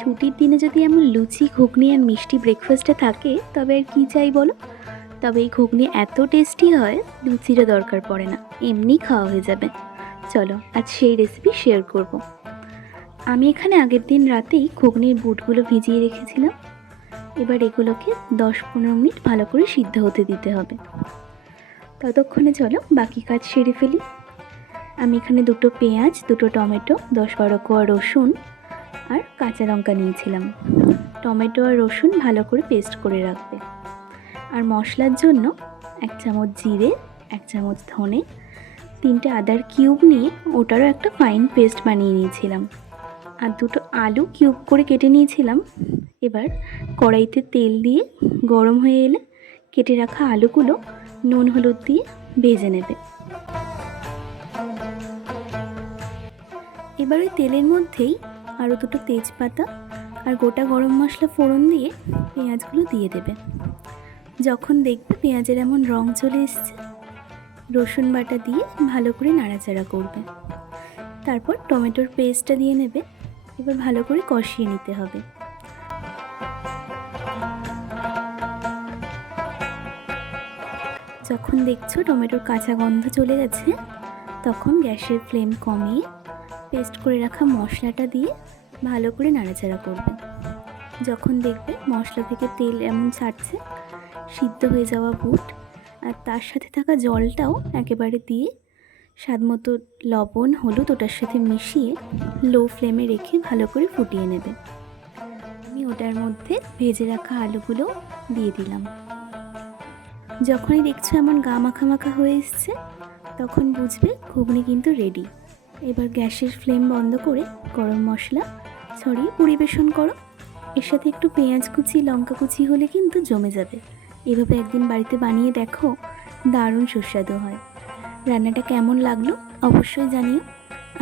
ছুটির দিনে যদি এমন লুচি, ঘুগনি আর মিষ্টি ব্রেকফাস্টে থাকে তবে আর কী চাই বলো। তবে এই ঘুগনি এত টেস্টি হয়, লুচিরও দরকার পড়ে না, এমনি খাওয়া হয়ে যাবে। চলো আজ সেই রেসিপি শেয়ার করব। আমি এখানে আগের দিন রাতেই ঘুগনির বুটগুলো ভিজিয়ে রেখেছিলাম। এবার এগুলোকে 10-15 মিনিট ভালো করে সিদ্ধ হতে দিতে হবে। ততক্ষণে চলো বাকি কাজ সেরে ফেলি। আমি এখানে 2টো পেঁয়াজ, 2টো টমেটো, 10-12 কোয়া রসুন আর কাঁচা লঙ্কা নিয়েছিলাম। টমেটো আর রসুন ভালো করে পেস্ট করে রাখবে। আর মশলার জন্য 1 চামচ জিরে, 1 চামচ ধনে, 3টে আদার কিউব নিয়ে ওটারও একটা ফাইন পেস্ট বানিয়ে নিয়েছিলাম। আর 2টো আলু কিউব করে কেটে নিয়েছিলাম। এবার কড়াইতে তেল দিয়ে গরম হয়ে এলে কেটে রাখা আলুগুলো নুন হলুদ দিয়ে ভেজে নেবে। এবার ওই তেলের মধ্যেই আরও 2টো তেজপাতা আর গোটা গরম মশলা ফোড়ন দিয়ে পেঁয়াজগুলো দিয়ে দেবে। যখন দেখবে পেঁয়াজের এমন রং চলে এসছে, রসুন বাটা দিয়ে ভালো করে নাড়াচাড়া করবে। তারপর টমেটোর পেস্টটা দিয়ে নেবে। এবার ভালো করে কষিয়ে নিতে হবে। যখন দেখছো টমেটোর কাঁচা গন্ধ চলে গেছে, তখন গ্যাসের ফ্লেম কমিয়ে পেস্ট করে রাখা মশলাটা দিয়ে ভালো করে নাড়াচাড়া করবে। যখন দেখবে মশলা থেকে তেল এমন ছাড়ছে, সিদ্ধ হয়ে যাওয়া বুট আর তার সাথে থাকা জলটাও একেবারে দিয়ে স্বাদমতো লবণ, হলুদ ওটার সাথে মিশিয়ে লো ফ্লেমে রেখে ভালো করে ফুটিয়ে নেবে। আমি ওটার মধ্যে ভেজে রাখা আলুগুলো দিয়ে দিলাম। যখনই দেখছো এমন গা মাখা মাখা হয়ে এসছে, তখন বুঝবে ঘুগনি কিন্তু রেডি। এবার গ্যাসের ফ্লেম বন্ধ করে গরম মশলা ছড়িয়ে পরিবেশন করো। এর সাথে একটু পেঁয়াজ কুচি, লঙ্কা কুচি হলে কিন্তু জমে যাবে। এভাবে একদিন বাড়িতে বানিয়ে দেখো, দারুণ সুস্বাদু হয়। রান্নাটা কেমন লাগলো অবশ্যই জানিও।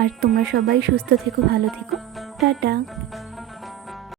আর তোমরা সবাই সুস্থ থেকো, ভালো থেকো। টাটা।